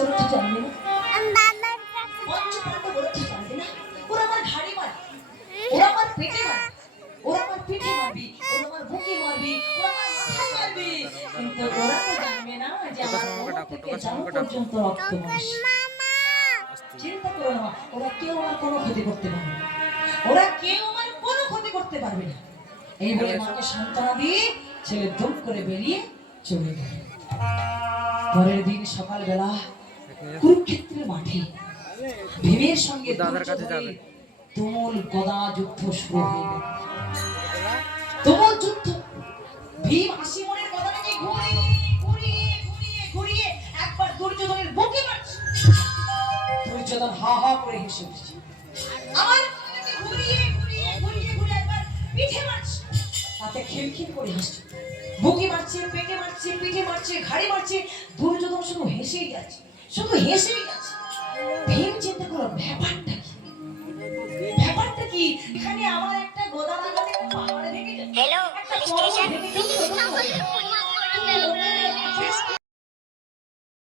ওরা তো জানবে না, পঞ্চপাণ্ডব ওরা তো জানবে না। ওরা আমার ঘাড়ি মারে, ওরা আমার পেটে মারে, ওরা আমার পিঠে মারবি, ওরা আমার বুকে মারবি, ওরা আমার মাথায় মারবি, কিন্তু ওরা তো জানবে না যে আমার মোড়া থেকে জানো পর্যন্ত রক্ত মাংস। চিন্তা করো না, ওরা কেউ আমার কোনো ক্ষতি করতে পারবে না, ওরা কেউ আমার কোনো ক্ষতি করতে পারবে না। এই বলে মাকে সান্ত্বনা দিয়ে ছেলে দুম করে বেরিয়ে চলে গেল। পরের দিন সকালবেলা কুরুক্ষেত্রের মাঠে ভীমের সঙ্গে তুমুল গদা যুদ্ধ শুরু হয়ে গেল। তুমুল যুদ্ধ। ভীম 80 মনের গদাটাকে ঘুরিয়ে ঘুরিয়ে ঘুরিয়ে ঘুরিয়ে একবার দুর্যোধনের বুকে মারছে। দুর্যোধন হা হা করে হেসে উঠছে। আমার গদাটাকে ঘুরিয়ে ঘুরিয়ে ঘুরিয়ে ঘুরিয়ে একবার পিঠে মারছে। তাতে খিলখিল করে হাসছে। বুকে মারছে, পেটে মারছে, পিঠে মারছে, ঘাড়ে মারছে। দুর্যোধন শুধু হেসেই যাচ্ছে, শুধু হেসেই যাচ্ছে। ভীম চিন্তা করো ব্যাপারটা কি, ব্যাপারটা কি? এখানে আমার